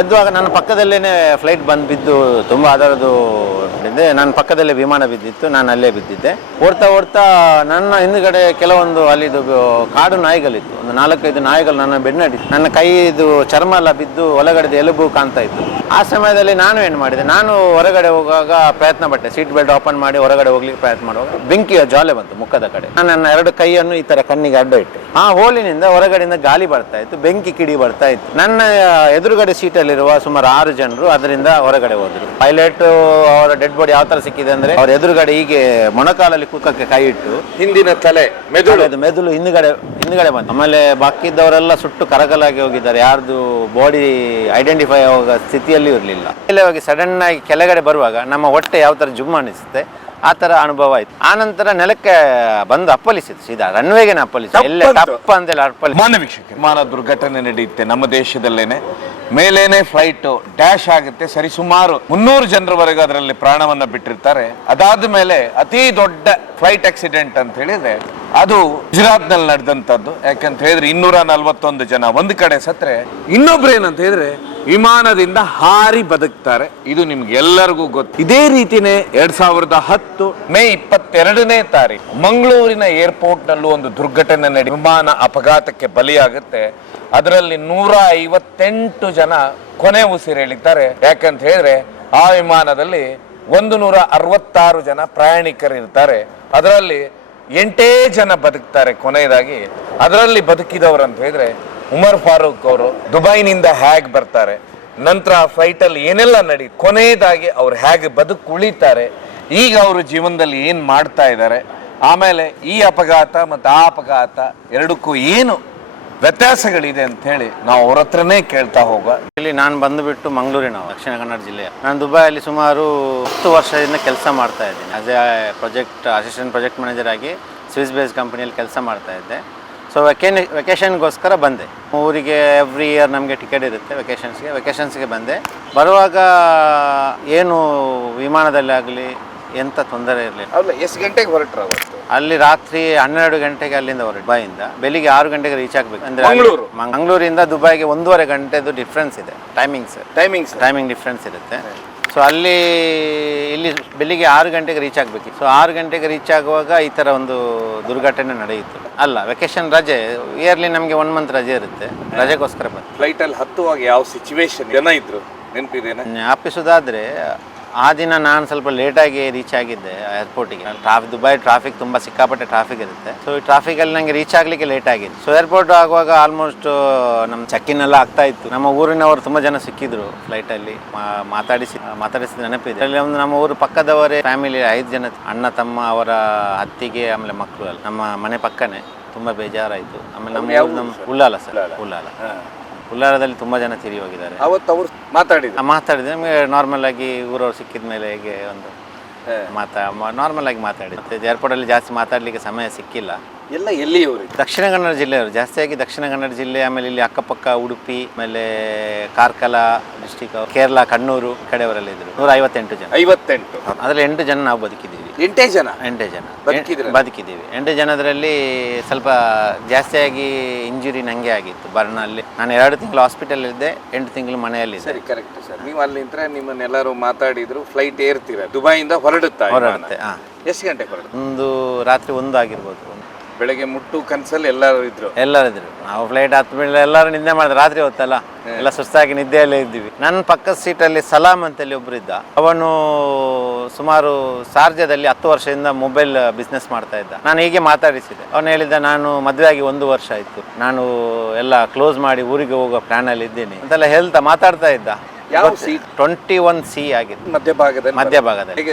ಎದ್ದುವಾಗ ನನ್ನ ಪಕ್ಕದಲ್ಲೇ ಫ್ಲೈಟ್ ಬಂದು ಬಿದ್ದು ತುಂಬ ಅದರದ್ದು ನನ್ನ ಪಕ್ಕದಲ್ಲೇ ವಿಮಾನ ಬಿದ್ದಿತ್ತು, ನಾನು ಅಲ್ಲೇ ಬಿದ್ದಿದ್ದೆ. ಓಡ್ತಾ ಓಡ್ತಾ ನನ್ನ ಹಿಂದುಗಡೆ ಕೆಲವೊಂದು ಅಲ್ಲಿದು ಕಾಡು ನಾಯಿಗಳಿತ್ತು, ಒಂದು 4-5 ನಾಯಿಗಳು ನನ್ನ ಬೆನ್ನಡಿತ್ತು. ನನ್ನ ಕೈದು ಚರ್ಮ ಎಲ್ಲ ಬಿದ್ದು ಒಳಗಡೆ ಎಲುಬು ಕಾಣ್ತಾ ಇತ್ತು. ಆ ಸಮಯದಲ್ಲಿ ನಾನು ಏನು ಮಾಡಿದೆ, ನಾನು ಹೊರಗಡೆ ಹೋಗುವಾಗ ಪ್ರಯತ್ನ ಪಟ್ಟೆ, ಸೀಟ್ ಬೆಲ್ಟ್ ಓಪನ್ ಮಾಡಿ ಹೊರಗಡೆ ಹೋಗ್ಲಿಕ್ಕೆ ಪ್ರಯತ್ನ ಮಾಡುವಾಗ ಬೆಂಕಿಯ ಜ್ವಾಲೆ ಬಂತು ಮುಖದ ಕಡೆ. ನಾನು ನನ್ನ 2 ಕೈಯನ್ನು ಈ ತರ ಕಣ್ಣಿಗೆ ಅಡ್ಡ ಇಟ್ಟೆ. ಆ ಹೋಲಿನಿಂದ ಹೊರಗಡೆಯಿಂದ ಗಾಳಿ ಬರ್ತಾ ಇತ್ತು, ಬೆಂಕಿ ಕಿಡಿ ಬರ್ತಾ ಇತ್ತು. ನನ್ನ ಎದುರುಗಡೆ ಸೀಟಲ್ಲಿರುವ ಸುಮಾರು 6 ಜನರು ಅದರಿಂದ ಹೊರಗಡೆ ಹೋದ್ರು. ಪೈಲಟ್ ಅವರ ಡೆಡ್ ಬಾಡಿ ಯಾವ ತರ ಸಿಕ್ಕಿದೆ ಅಂದ್ರೆ, ಅವ್ರ ಎದುರುಗಡೆ ಹೀಗೆ ಮೊಣಕಾಲಲ್ಲಿ ಕುಕ್ಕಕ್ಕೆ ಕೈ ಇಟ್ಟು ಹಿಂದಿನ ತಲೆ ಮೆದುಳು ಹಿಂದ್ಗಡೆ ಬಂತು. ಆಮೇಲೆ ಬಾಕಿದ್ದವರೆಲ್ಲ ಸುಟ್ಟು ಕರಕಲಾಗಿ ಹೋಗಿದ್ದಾರೆ, ಯಾರ್ದು ಬಾಡಿ ಐಡೆಂಟಿಫೈ ಆಗೋ ಸ್ಥಿತಿಯಲ್ಲಿ ಇರಲಿಲ್ಲ. ಮೇಲೆ ಹೋಗಿ ಸಡನ್ ಆಗಿ ಕೆಳಗಡೆ ಬರುವಾಗ ನಮ್ಮ ಹೊಟ್ಟೆ ಯಾವ ತರ ಜುಮ್ ಅನಿಸುತ್ತೆ ಆ ತರ ಅನುಭವ ಆಯ್ತು. ಆ ನಂತರ ನೆಲಕ್ಕೆ ಬಂದು ಅಪ್ಪಲಿಸಿತು, ಸೀದಾ ರನ್ವೇಗೆ ಅಪ್ಪಲಿಸಿತು, ಎಲ್ಲ ತಪ್ಪ ಅಂತೆಲ್ಲ ಅಪ್ಪಲಿಸಿ. ವಿಮಾನ ದುರ್ಘಟನೆ ನಡೆಯುತ್ತೆ ನಮ್ಮ ದೇಶದಲ್ಲೇನೆ, ಮೇಲೇನೆ ಫ್ಲೈಟ್ ಡ್ಯಾಶ್ ಆಗುತ್ತೆ, ಸರಿಸುಮಾರು 300 ಜನರವರೆಗೂ ಅದರಲ್ಲಿ ಪ್ರಾಣವನ್ನ ಬಿಟ್ಟಿರ್ತಾರೆ. ಅದಾದ ಮೇಲೆ ಅತಿ ದೊಡ್ಡ ಫ್ಲೈಟ್ ಆಕ್ಸಿಡೆಂಟ್ ಅಂತ ಹೇಳಿದ್ರೆ ಅದು ಗುಜರಾತ್ ನಲ್ಲಿ ನಡೆದಂತದ್ದು. ಯಾಕಂತ ಹೇಳಿದ್ರೆ 241 ಜನ ಒಂದು ಕಡೆ ಸತ್ರೆ, ಇನ್ನೊಬ್ರು ಏನಂತ ಹೇಳಿದ್ರೆ ವಿಮಾನದಿಂದ ಹಾರಿ ಬದುಕ್ತಾರೆ. ಇದು ನಿಮ್ಗೆ ಎಲ್ಲರಿಗೂ ಗೊತ್ತು. ಇದೇ ರೀತಿನೇ 2010 ಮೇ 22ನೇ ತಾರೀಕು ಮಂಗಳೂರಿನ ಏರ್ಪೋರ್ಟ್ ನಲ್ಲೂ ಒಂದು ದುರ್ಘಟನೆ ನಡೆ, ವಿಮಾನ ಅಪಘಾತಕ್ಕೆ ಬಲಿಯಾಗುತ್ತೆ. ಅದರಲ್ಲಿ 158 ಜನ ಕೊನೆ ಉಸಿರೆಳಿತಾರೆ. ಯಾಕಂತ ಹೇಳಿದ್ರೆ ಆ ವಿಮಾನದಲ್ಲಿ 166 ಜನ ಪ್ರಯಾಣಿಕರು ಇರ್ತಾರೆ, ಅದರಲ್ಲಿ 8 ಜನ ಬದುಕ್ತಾರೆ ಕೊನೆಯದಾಗಿ. ಅದರಲ್ಲಿ ಬದುಕಿದವರು ಅಂತ ಹೇಳಿದ್ರೆ ಉಮರ್ ಫಾರೂಕ್ ಅವರು ದುಬೈನಿಂದ ಹೇಗೆ ಬರ್ತಾರೆ, ನಂತರ ಫ್ಲೈಟ್ ಅಲ್ಲಿ ಏನೆಲ್ಲ ನಡಿ, ಕೊನೆಯದಾಗಿ ಅವ್ರು ಹೇಗೆ ಉಳಿತಾರೆ, ಈಗ ಅವರು ಜೀವನದಲ್ಲಿ ಏನ್ ಮಾಡ್ತಾ ಇದ್ದಾರೆ, ಆಮೇಲೆ ಈ ಅಪಘಾತ ಮತ್ತು ಆ ಅಪಘಾತ ಎರಡಕ್ಕೂ ಏನು ವ್ಯತ್ಯಾಸಗಳಿದೆ ಅಂತ ಹೇಳಿ ನಾವು ಅವ್ರ ಹತ್ರನೇ ಕೇಳ್ತಾ ಹೋಗುವ. ಇಲ್ಲಿ ನಾನು ಬಂದುಬಿಟ್ಟು ಮಂಗಳೂರಿನ, ದಕ್ಷಿಣ ಕನ್ನಡ ಜಿಲ್ಲೆಯ. ನಾನು ದುಬೈಯಲ್ಲಿ ಸುಮಾರು 10 ವರ್ಷದಿಂದ ಕೆಲಸ ಮಾಡ್ತಾ ಇದ್ದೀನಿ. As A assistant project manager ಆಗಿ ಸ್ವಿಸ್ ಬೇಸ್ ಕಂಪನಿಯಲ್ಲಿ ಕೆಲಸ ಮಾಡ್ತಾ ಇದ್ದೆ. ಸೊ ವೆಕೇಷನ್ಗೋಸ್ಕರ ಬಂದೆ ಊರಿಗೆ. ಎವ್ರಿ ಇಯರ್ ನಮಗೆ ಟಿಕೆಟ್ ಇರುತ್ತೆ ವೆಕೇಷನ್ಸ್ಗೆ ಬಂದೆ. ಬರುವಾಗ ಏನು ವಿಮಾನದಲ್ಲಿ ಆಗಲಿ ಎಂಥ ತೊಂದರೆ ಇರಲಿಲ್ಲ. ಎಷ್ಟು ಗಂಟೆಗೆ ಹೊರಟ್ರು? ಅಲ್ಲಿ ರಾತ್ರಿ 12 ಗಂಟೆಗೆ ಅಲ್ಲಿಂದ ಹೊರಟು, ದುಬೈಯಿಂದ. ಬೆಳಿಗ್ಗೆ 6 ಗಂಟೆಗೆ ರೀಚ್ ಆಗಬೇಕು. ಅಂದರೆ ಮಂಗಳೂರಿಂದ ದುಬೈಗೆ 1.5 ಗಂಟೆದು ಡಿಫ್ರೆನ್ಸ್ ಇದೆ, ಟೈಮಿಂಗ್ ಡಿಫ್ರೆನ್ಸ್ ಇರುತ್ತೆ. ಸೊ ಇಲ್ಲಿ ಬೆಳಿಗ್ಗೆ 6 ಗಂಟೆಗೆ ರೀಚ್ ಆಗಬೇಕು. ಸೊ 6 ಗಂಟೆಗೆ ರೀಚ್ ಆಗುವಾಗ ಈ ಥರ ಒಂದು ದುರ್ಘಟನೆ ನಡೆಯಿತು. ಅಲ್ಲ, ವೆಕೇಶನ್ ರಜೆ, ಇಯರ್ಲಿ ನಮಗೆ 1 ಮಂತ್ ರಜೆ ಇರುತ್ತೆ, ರಜೆಗೋಸ್ಕರ ಬಂದು. ಫ್ಲೈಟಲ್ಲಿ ಹತ್ತುವಾಗ ಯಾವ ಸಿಚುವೇಶನ್, ಜನ ಇದ್ರು ನೆನಪಿದೇನೆ? ಜ್ಞಾಪಿಸೋದಾದ್ರೆ ಆ ದಿನ ನಾನು ಸ್ವಲ್ಪ ಲೇಟಾಗಿ ರೀಚ್ ಆಗಿದ್ದೆ ಏರ್ಪೋರ್ಟಿಗೆ. ದುಬೈ ಟ್ರಾಫಿಕ್ ತುಂಬ ಸಿಕ್ಕಾಪಟ್ಟೆ ಟ್ರಾಫಿಕ್ ಇರುತ್ತೆ. ಸೊ ಈ ಟ್ರಾಫಿಕಲ್ಲಿ ನನಗೆ ರೀಚ್ ಆಗಲಿಕ್ಕೆ ಲೇಟ್ ಆಗಿದೆ. ಸೊ ಏರ್ಪೋರ್ಟ್ ಆಗುವಾಗ ಆಲ್ಮೋಸ್ಟ್ ನಮ್ಮ ಚೆಕ್-ಇನ್ ಎಲ್ಲ ಆಗ್ತಾ ಇತ್ತು. ನಮ್ಮ ಊರಿನವರು ತುಂಬ ಜನ ಸಿಕ್ಕಿದ್ರು ಫ್ಲೈಟಲ್ಲಿ, ಮಾತಾಡಿಸಿದ ನೆನಪಿದೆ. ಅಲ್ಲಿ ಒಂದು ನಮ್ಮ ಊರು ಪಕ್ಕದವರೇ ಫ್ಯಾಮಿಲಿ 5 ಜನ, ಅಣ್ಣ ತಮ್ಮ, ಅವರ ಅತ್ತಿಗೆ, ಆಮೇಲೆ ಮಕ್ಕಳು. ಅಲ್ಲಿ ನಮ್ಮ ಮನೆ ಪಕ್ಕನೇ. ತುಂಬ ಬೇಜಾರಾಯಿತು. ಆಮೇಲೆ ನಮ್ಮ ಉಲ್ಲಾರದಲ್ಲಿ ತುಂಬ ಜನ ತಿರಿ ಹೋಗಿದ್ದಾರೆ. ಅವತ್ತು ಅವ್ರು ಮಾತಾಡಿದ್ರೆ ನಮಗೆ ನಾರ್ಮಲ್ ಆಗಿ ಊರವ್ರು ಸಿಕ್ಕಿದ ಮೇಲೆ ಹೇಗೆ ಒಂದು ನಾರ್ಮಲ್ ಆಗಿ ಮಾತಾಡಿದ್ದೆ. ಏರ್ಪೋರ್ಟಲ್ಲಿ ಜಾಸ್ತಿ ಮಾತಾಡಲಿಕ್ಕೆ ಸಮಯ ಸಿಕ್ಕಿಲ್ಲ. ಎಲ್ಲ ಎಲ್ಲಿಯವರು? ದಕ್ಷಿಣ ಕನ್ನಡ ಜಿಲ್ಲೆಯವರು, ಜಾಸ್ತಿಯಾಗಿ ದಕ್ಷಿಣ ಕನ್ನಡ ಜಿಲ್ಲೆ. ಆಮೇಲೆ ಇಲ್ಲಿ ಅಕ್ಕಪಕ್ಕ ಉಡುಪಿ, ಆಮೇಲೆ ಕಾರ್ಕಳ ಡಿಸ್ಟಿಕ್, ಕೇರಳ, ಕಣ್ಣೂರು ಕಡೆಯವರೆಲ್ಲ ಇದ್ರು. 158 ಜನ. 58? ಅದರಲ್ಲಿ 8 ಜನ ನಾವು ಬದುಕಿದ್ದೀವಿ. 8 ಜನ ಬದುಕಿದ್ದೀವಿ. 8 ಜನದಲ್ಲಿ ಸ್ವಲ್ಪ ಜಾಸ್ತಿಯಾಗಿ ಇಂಜುರಿ ನಂಗೆ ಆಗಿತ್ತು ಬರ್ನಲ್ಲಿ. ನಾನು 2 ತಿಂಗಳು ಹಾಸ್ಪಿಟಲ್ ಇದ್ದೆ, 8 ತಿಂಗಳು ಮನೆಯಲ್ಲಿ. ಸರಿ, ಕರೆಕ್ಟ್ ಸರ್. ನೀವು ಅಲ್ಲಿಂದ ನಿಮ್ಮನ್ನೆಲ್ಲರೂ ಮಾತಾಡಿದ್ರು, ಫ್ಲೈಟ್ ಏರ್ತೀರ, ದುಬೈಯಿಂದ ಹೊರಡುತ್ತೆ. ಎಷ್ಟು ಗಂಟೆಗೆ ಹೊರಡುತ್ತೆ? ಒಂದು ರಾತ್ರಿ 1 ಆಗಿರ್ಬೋದು. ಬೆಳಗ್ಗೆ ಮುಟ್ಟು ಕನಸಲ್ಲಿ ಎಲ್ಲರೂ ಇದ್ರು. ನಾವು ಫ್ಲೈಟ್ ಹತ್ತ ಮೇಲೆ ಎಲ್ಲರೂ ನಿದ್ದೆ ಮಾಡಿದ್ರು. ರಾತ್ರಿ ಹೊತ್ತಲ್ಲ, ಎಲ್ಲ ಸುಸ್ತಾಗಿ ನಿದ್ದೆಯಲ್ಲೇ ಇದ್ದೀವಿ. ನನ್ನ ಪಕ್ಕದ ಸೀಟಲ್ಲಿ ಸಲಾಮ್ ಅಂತೇಳಿ ಒಬ್ರು ಇದ್ದ. ಅವನು ಸುಮಾರು ಶಾರ್ಜಾದಲ್ಲಿ 10 ವರ್ಷದಿಂದ ಮೊಬೈಲ್ ಬಿಸ್ನೆಸ್ ಮಾಡ್ತಾ ಇದ್ದ. ನಾನು ಹೀಗೆ ಮಾತಾಡಿಸಿದೆ. ಅವನು ಹೇಳಿದ್ದ, ನಾನು ಮದುವೆ ಆಗಿ 1 ವರ್ಷ ಆಯ್ತು, ನಾನು ಎಲ್ಲ ಕ್ಲೋಸ್ ಮಾಡಿ ಊರಿಗೆ ಹೋಗೋ ಪ್ಲಾನ್ ಅಲ್ಲಿ ಇದ್ದೀನಿ ಅಂತೆಲ್ಲ ಮಾತಾಡ್ತಾ ಇದ್ದ. ಯಾವ ಸೀಟ್? 21C ಆಗಿತ್ತು, ಮಧ್ಯಭಾಗದಲ್ಲಿ.